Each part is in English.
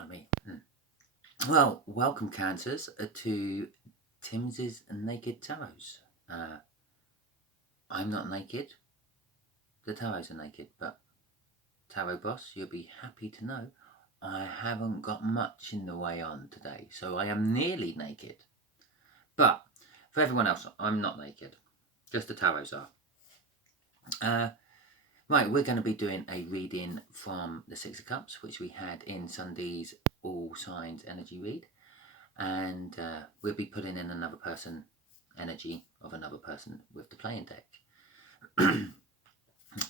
Pardon me. Well, welcome Cancers to Timsy's Naked Tarots. I'm not naked. The tarots are naked, but Tarot Boss, you'll be happy to know I haven't got much in the way on today, so I am nearly naked. But for everyone else, I'm not naked. Just the tarots are. Right, we're going to be doing a reading from the Six of Cups, which we had in Sunday's All Signs Energy read. And we'll be putting in another person energy of another person with the playing deck.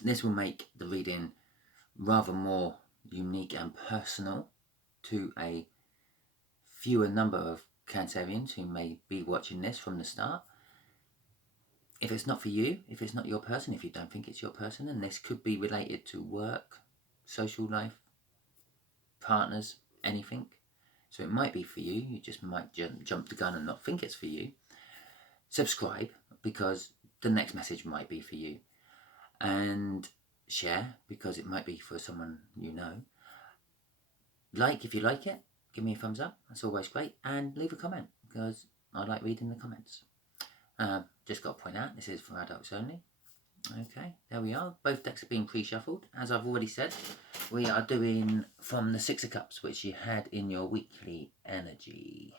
This will make the reading rather more unique and personal to a fewer number of Cancerians who may be watching this from the start. If it's not for you, if it's not your person, if you don't think it's your person, and this could be related to work, social life, partners, anything. So it might be for you, you just might jump the gun and not think it's for you. Subscribe, because the next message might be for you. And share, because it might be for someone you know. Like if you like it, give me a thumbs up, that's always great. And leave a comment, because I like reading the comments. Just got to point out, this is for adults only. Okay, there we are. Both decks have been pre-shuffled. As I've already said, we are doing from the Six of Cups, which you had in your weekly energy.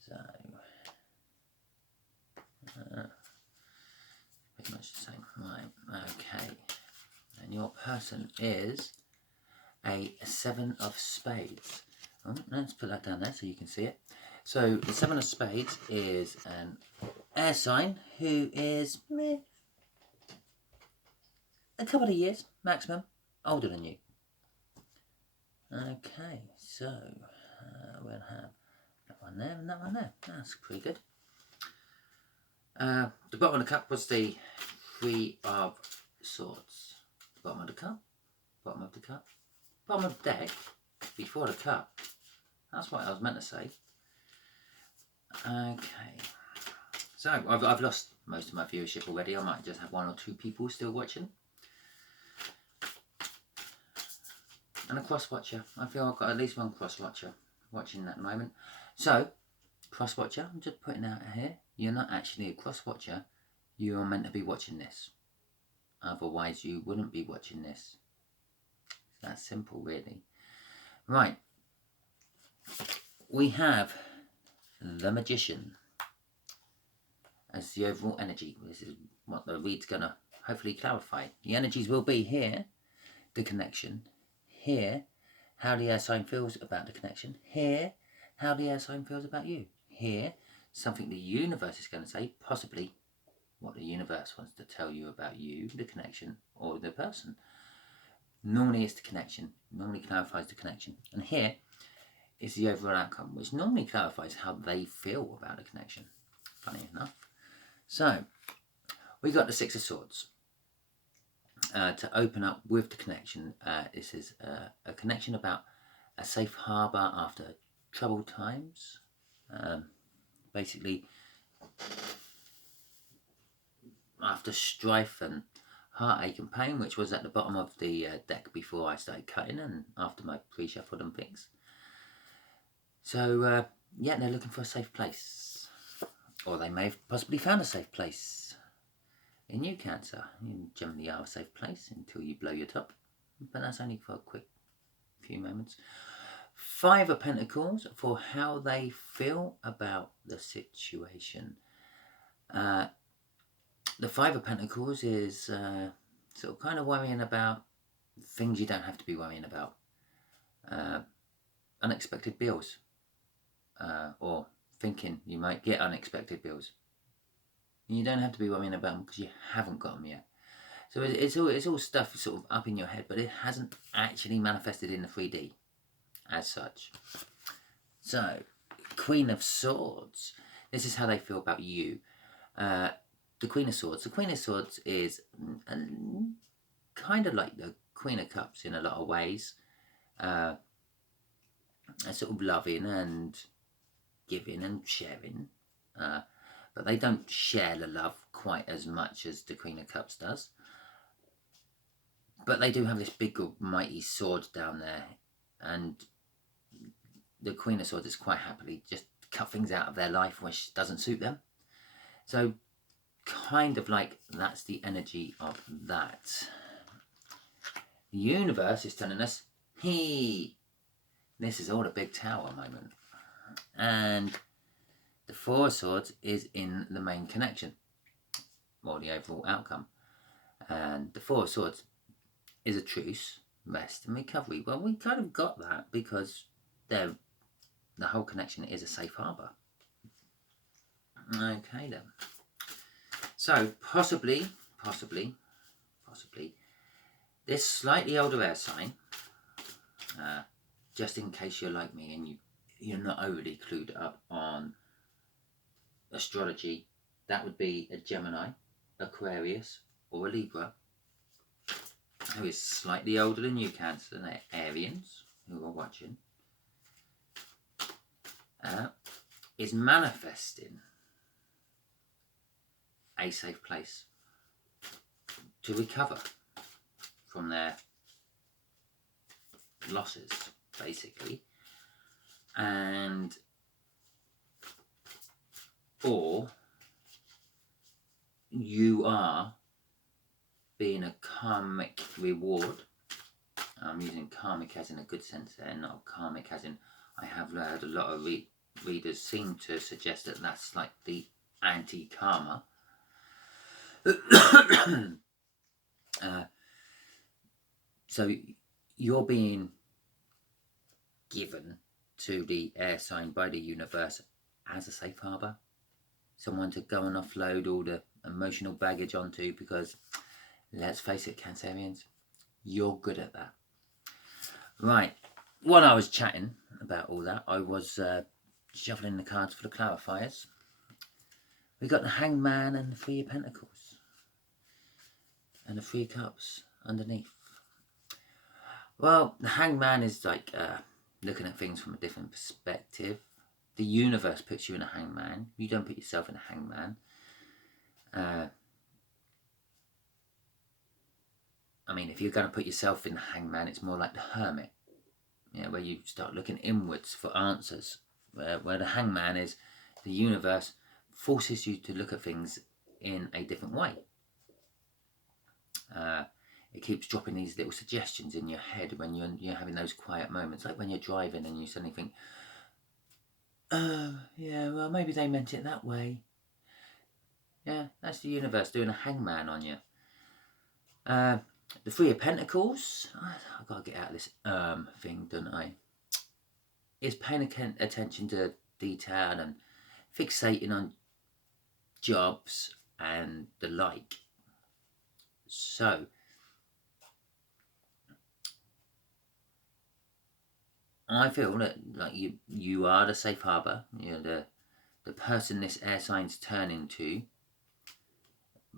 So, pretty much the same. Right, okay. And your person is a Seven of Spades. Oh, let's put that down there so you can see it. So, the Seven of Spades is an air sign who is a couple of years maximum older than you. Okay, so we'll have that one there and that one there. That's pretty good. The bottom of the cup was the Three of Swords. Bottom of the cup, bottom of the cup, bottom of the deck, before the cup. That's what I was meant to say. Okay, so I've lost most of my viewership already. I might just have one or two people still watching. And a cross-watcher. I feel I've got at least one cross-watcher watching at the moment. So, cross-watcher, I'm just putting out here, you're not actually a cross-watcher. You are meant to be watching this. Otherwise, you wouldn't be watching this. It's that simple, really. Right. We have the Magician as the overall energy. This is what the read's going to hopefully clarify. The energies will be here, the connection. Here, how the air sign feels about the connection. Here, how the air sign feels about you. Here, something the universe is going to say, possibly what the universe wants to tell you about you, the connection, or the person. Normally it's the connection, normally clarifies the connection. And here is the overall outcome, which normally clarifies how they feel about the connection, funny enough. So, we got the Six of Swords. To open up with the connection, this is a connection about a safe harbour after troubled times. Basically, after strife and heartache and pain, which was at the bottom of the deck before I started cutting and after my pre-shuffled and things. So, yeah, they're looking for a safe place. Or they may have possibly found a safe place. In you, Cancer, you generally are a safe place until you blow your top, but that's only for a quick few moments. Five of Pentacles for how they feel about the situation. The Five of Pentacles is sort of kind of worrying about things you don't have to be worrying about. Unexpected bills, or thinking you might get unexpected bills. You don't have to be worrying about them because you haven't got them yet. So it's all stuff sort of up in your head, but it hasn't actually manifested in the 3D as such. So, Queen of Swords. This is how they feel about you. The Queen of Swords. The Queen of Swords is kind of like the Queen of Cups in a lot of ways. Sort of loving and giving and sharing. But they don't share the love quite as much as the Queen of Cups does. But they do have this big, mighty sword down there and the Queen of Swords is quite happily just cut things out of their life which doesn't suit them. So kind of like that's the energy of that. The universe is telling us, hey, this is all a big tower moment. And the Four of Swords is in the main connection, or the overall outcome. And the Four of Swords is a truce, rest and recovery. Well, we kind of got that because the whole connection is a safe harbour. Okay then. So possibly, this slightly older air sign, just in case you're like me and you're not overly clued up on astrology, that would be a Gemini, Aquarius, or a Libra, who is slightly older than you, Cancer, and they're Arians who are watching, is manifesting a safe place to recover from their losses, basically, and or you are being a karmic reward. I'm using karmic as in a good sense there, not karmic as in I have heard a lot of readers seem to suggest that that's like the anti-karma. So you're being given to the air sign by the universe as a safe harbour, someone to go and offload all the emotional baggage onto, because let's face it, Cancerians, you're good at that. Right, while I was chatting about all that, I was shuffling the cards for the clarifiers. We got the Hangman and the Three of Pentacles and the Three of Cups underneath. Well, the Hangman is like looking at things from a different perspective. The universe puts you in a hangman. You don't put yourself in a hangman. I mean, if you're going to put yourself in the hangman, it's more like the hermit, where you start looking inwards for answers. Where the hangman is, the universe forces you to look at things in a different way. It keeps dropping these little suggestions in your head when you're having those quiet moments, like when you're driving and you suddenly think, oh, yeah, well, maybe they meant it that way. Yeah, that's the universe doing a hangman on you. The Three of Pentacles, I've got to get out of this thing, don't I? Is paying attention to detail and fixating on jobs and the like. So, I feel that like you are the safe harbour. You're the person this air sign's turning to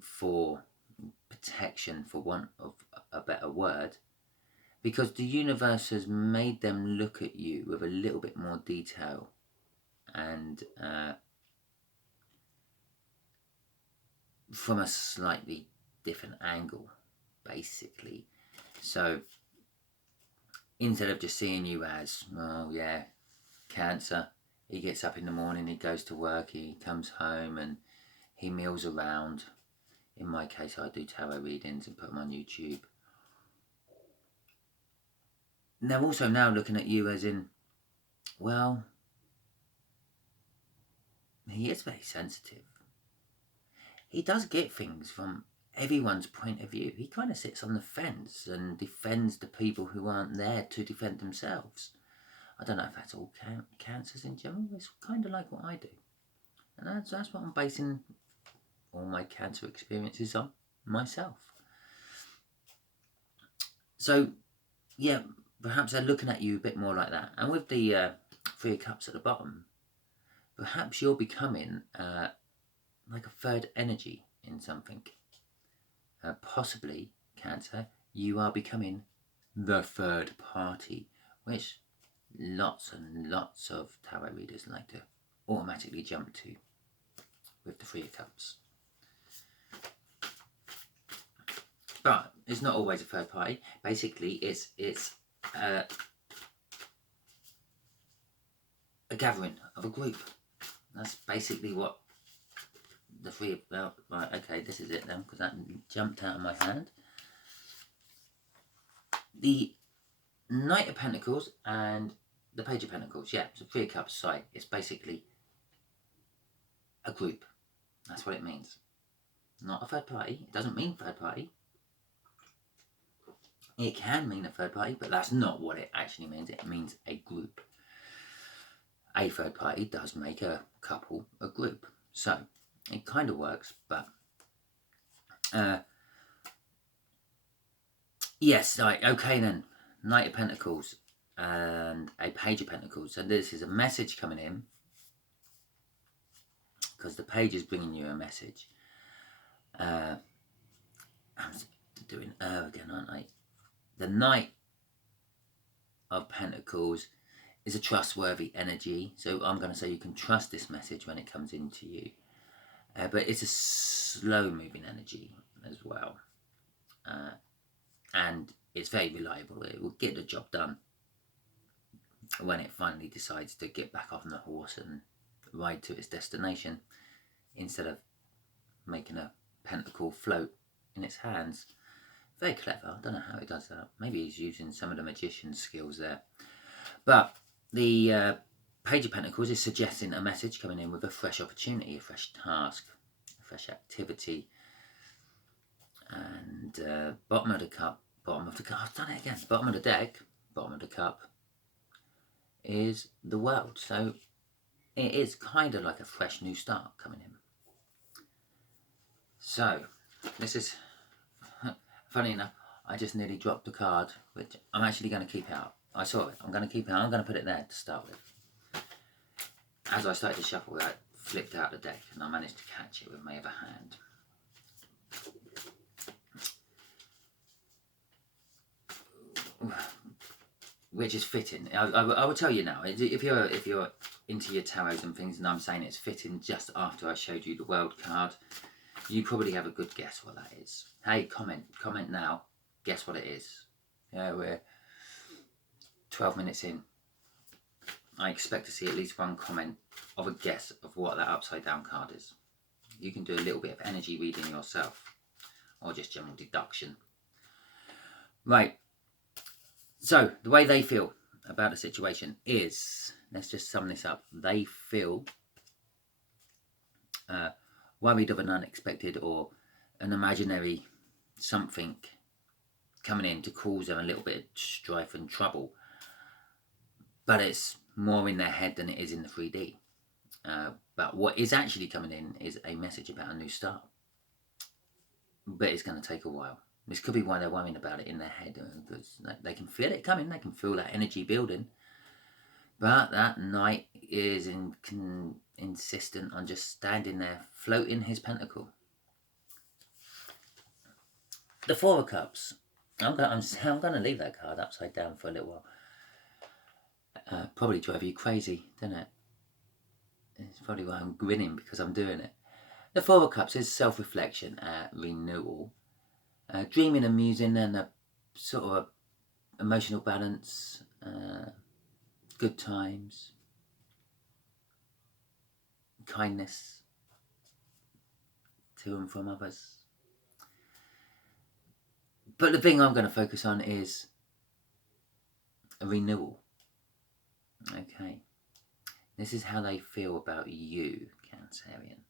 for protection, for want of a better word, because the universe has made them look at you with a little bit more detail and from a slightly different angle, basically. So instead of just seeing you as, oh yeah, Cancer, he gets up in the morning, he goes to work, he comes home and he mills around. In my case, I do tarot readings and put them on YouTube. And they're also now looking at you as in, well, he is very sensitive. He does get things from everyone's point of view. He kind of sits on the fence and defends the people who aren't there to defend themselves. I don't know if that's all Cancers in general. It's kind of like what I do. And that's what I'm basing all my Cancer experiences on, myself. So, yeah, perhaps they're looking at you a bit more like that. And with the Three of Cups at the bottom, perhaps you're becoming like a third energy in something. Possibly, Cancer, you are becoming the third party, which lots and lots of tarot readers like to automatically jump to with the Three of Cups. But it's not always a third party. Basically, it's gathering of a group. That's basically what the three of, well, right, okay, this is it then, because that jumped out of my hand. The Knight of Pentacles and the Page of Pentacles, yeah, so Three of Cups, sorry, it's basically a group. That's what it means. Not a third party. It doesn't mean third party. It can mean a third party, but that's not what it actually means. It means a group. A third party does make a couple a group. So it kind of works, but yes, right, okay then. Knight of Pentacles and a Page of Pentacles. And this is a message coming in, because the Page is bringing you a message. I'm doing again, aren't I? The Knight of Pentacles is a trustworthy energy. So I'm going to say you can trust this message when it comes into you. But it's a slow moving energy as well. And it's very reliable. It will get the job done when it finally decides to get back on the horse and ride to its destination, instead of making a pentacle float in its hands. Very clever. I don't know how it does that. Maybe he's using some of the magician's skills there. But the Page of Pentacles is suggesting a message coming in with a fresh opportunity, a fresh task, a fresh activity. And bottom of the cup, I've done it again. Bottom of the deck, bottom of the cup is the World. So it is kind of like a fresh new start coming in. So this is, funny enough, I just nearly dropped the card, which I'm actually going to keep out. I saw it. I'm going to keep it out. I'm going to put it there to start with. As I started to shuffle, I flipped out the deck and I managed to catch it with my other hand. Which is fitting. I will tell you now, if you're into your tarots and things, and I'm saying it's fitting just after I showed you the World card, you probably have a good guess what that is. Hey, comment now. Guess what it is. Yeah, we're 12 minutes in. I expect to see at least one comment of a guess of what that upside down card is. You can do a little bit of energy reading yourself, or just general deduction. Right. So, the way they feel about the situation is, let's just sum this up. They feel worried of an unexpected or an imaginary something coming in to cause them a little bit of strife and trouble. But it's more in their head than it is in the 3D. But what is actually coming in is a message about a new start. But it's going to take a while. This could be why they're worrying about it in their head, because they can feel it coming, they can feel that energy building. But that Knight is insistent on just standing there, floating his pentacle. The Four of Cups. I'm going to leave that card upside down for a little while. Probably drive you crazy, doesn't it? It's probably why I'm grinning, because I'm doing it. The Four of Cups is self-reflection, renewal. Dreaming and musing, and a sort of emotional balance, good times, kindness to and from others. But the thing I'm going to focus on is a renewal. Okay. This is how they feel about you, Cancerian.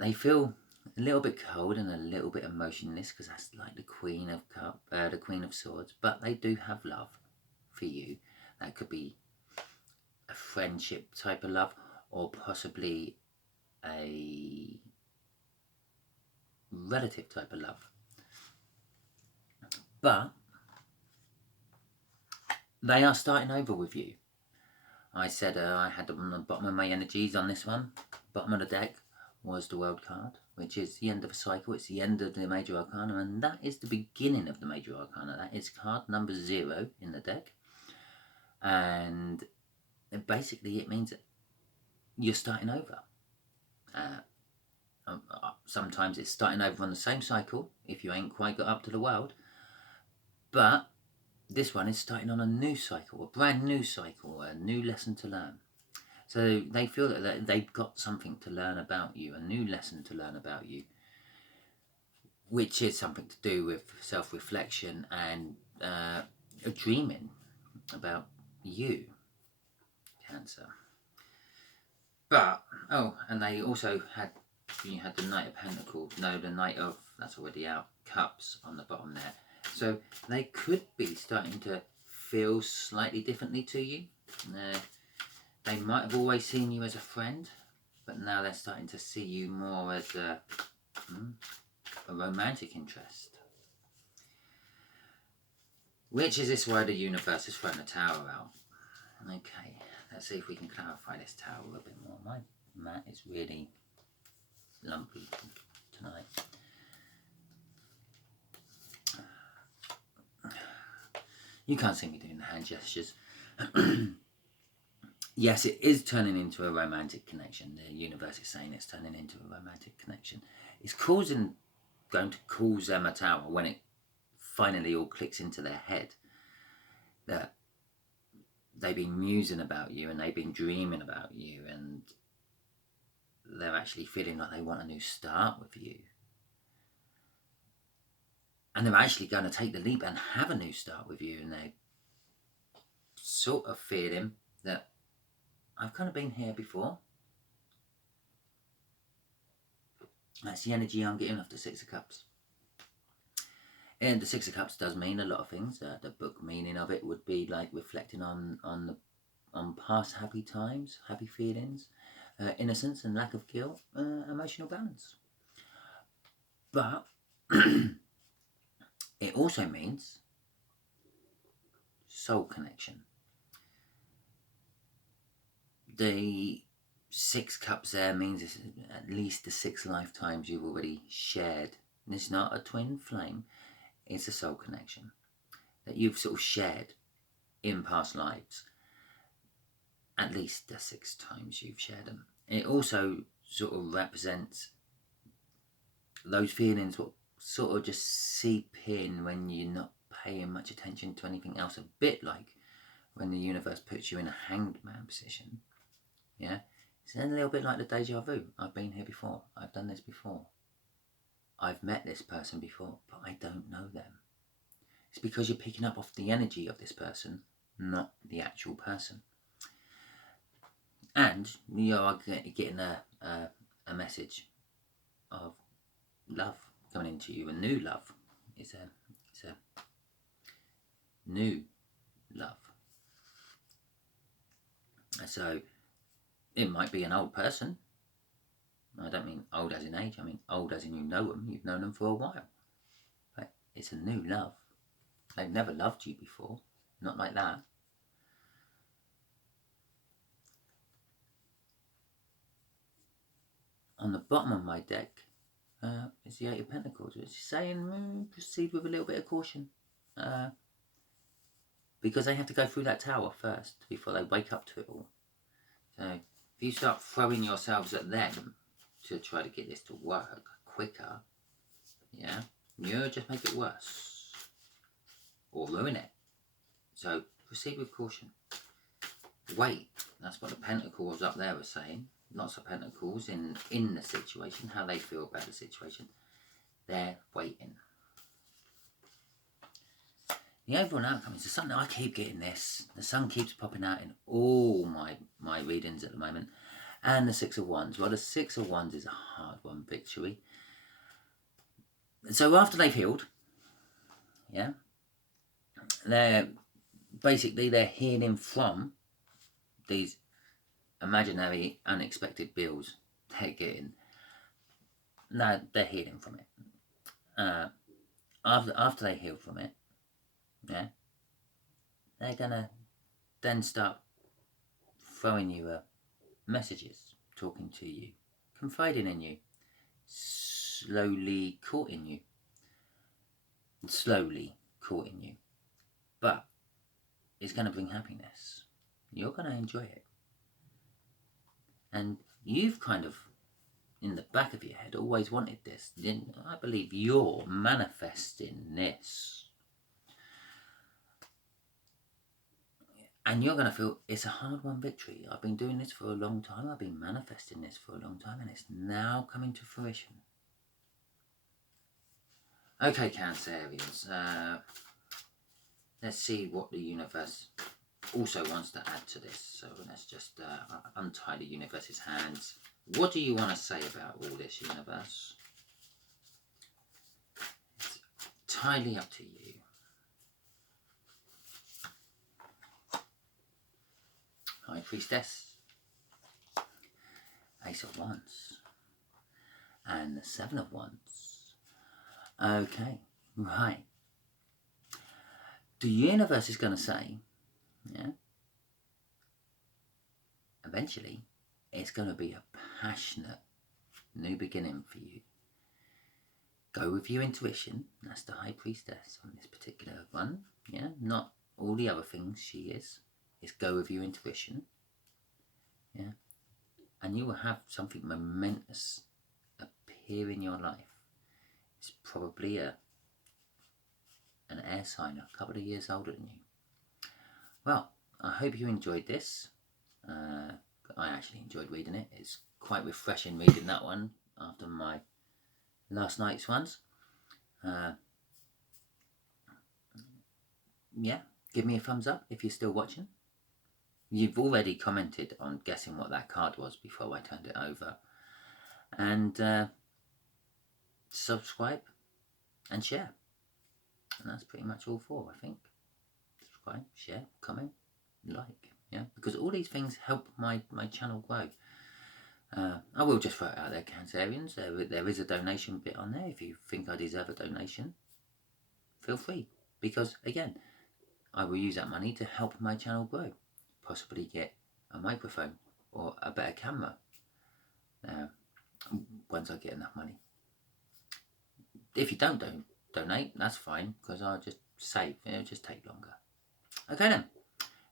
They feel a little bit cold and a little bit emotionless, because that's like the Queen of Swords. But they do have love for you. That could be a friendship type of love, or possibly a relative type of love. But they are starting over with you. I said I had them on the bottom of my energies on this one. Bottom of the deck was the World card, which is the end of a cycle. It's the end of the Major Arcana, and that is the beginning of the Major Arcana. That is card number 0 in the deck. And basically it means that you're starting over. Sometimes it's starting over on the same cycle if you ain't quite got up to the World. But this one is starting on a new cycle, a brand new cycle, a new lesson to learn. So they feel that they've got something to learn about you, a new lesson to learn about you, which is something to do with self-reflection and dreaming about you, Cancer. But, oh, and they also had, you had the Knight of Pentacles, no, the Knight of, that's already out, Cups on the bottom there. So they could be starting to feel slightly differently to you. They might have always seen you as a friend, but now they're starting to see you more as a romantic interest. Which is this why the universe has thrown a tower out. Okay, let's see if we can clarify this tower a bit more. My mat is really lumpy tonight. You can't see me doing the hand gestures. Yes, it is turning into a romantic connection. The universe is saying it's turning into a romantic connection. It's going to cause them a tower when it finally all clicks into their head that they've been musing about you and they've been dreaming about you, and they're actually feeling like they want a new start with you. And they're actually going to take the leap and have a new start with you, and they're sort of feeling that I've kind of been here before. That's the energy I'm getting off the Six of Cups. And the Six of Cups does mean a lot of things. The book meaning of it would be like reflecting on past happy times, happy feelings, innocence and lack of guilt, emotional balance. But it also means soul connection. The Six Cups there means it's at least the 6 lifetimes you've already shared. And it's not a twin flame, it's a soul connection that you've sort of shared in past lives. At least the 6 times you've shared them. It also sort of represents those feelings what sort of just seep in when you're not paying much attention to anything else. A bit like when the universe puts you in a hanged man position. Yeah, it's a little bit like the deja vu. I've been here before. I've done this before. I've met this person before, but I don't know them. It's because you're picking up off the energy of this person, not the actual person. And you are getting a message of love coming into you. A new love. It's a new love. So it might be an old person. I don't mean old as in age. I mean old as in you know them. You've known them for a while. But it's a new love. They've never loved you before. Not like that. On the bottom of my deck is the Eight of Pentacles, which is saying proceed with a little bit of caution. Because they have to go through that tower first before they wake up to it all. So if you start throwing yourselves at them to try to get this to work quicker, yeah, you'll just make it worse or ruin it. So proceed with caution. Wait, that's what the Pentacles up there are saying. Lots of Pentacles in the situation, how they feel about the situation. They're waiting. The overall outcome is the sun. I keep getting this. The sun keeps popping out in all my readings at the moment. And the Six of Wands. Well, the Six of Wands is a hard-won victory. So after they've healed, yeah, they're healing from these imaginary, unexpected bills they're getting. No, they're healing from it. After they heal from it, yeah, they're gonna then start throwing you messages, talking to you, confiding in you, slowly courting you. But it's going to bring happiness. You're going to enjoy it. And you've kind of, in the back of your head, always wanted this. I believe you're manifesting this. And you're going to feel it's a hard-won victory. I've been doing this for a long time. I've been manifesting this for a long time, and it's now coming to fruition. Okay, Cancerians. Let's see what the universe also wants to add to this. So let's just untie the universe's hands. What do you want to say about all this, universe? It's entirely up to you. High Priestess, Ace of Wands, and the Seven of Wands. Okay, right. The universe is going to say, yeah, eventually it's going to be a passionate new beginning for you. Go with your intuition. That's the High Priestess on this particular one. Yeah, not all the other things she is. It's go with your intuition. Yeah, and you will have something momentous appear in your life. It's probably an air sign, a couple of years older than you. Well, I hope you enjoyed this. I actually enjoyed reading it. It's quite refreshing reading that one after my last night's ones. Yeah, give me a thumbs up if you're still watching. You've already commented on guessing what that card was before I turned it over. And subscribe and share. And that's pretty much all for, I think. Subscribe, share, comment, like. Yeah, because all these things help my channel grow. I will just throw it out there, Cancerians. There is a donation bit on there. If you think I deserve a donation, feel free. Because, again, I will use that money to help my channel grow. Possibly get a microphone or a better camera once I get enough money. If you don't donate, that's fine, because I'll just save. It'll just take longer. Okay then.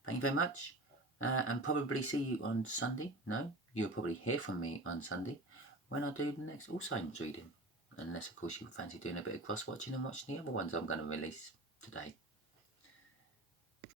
Thank you very much. And probably see you on Sunday. No, you'll probably hear from me on Sunday when I do the next All Signs reading. Unless, of course, you fancy doing a bit of cross-watching and watching the other ones I'm going to release today.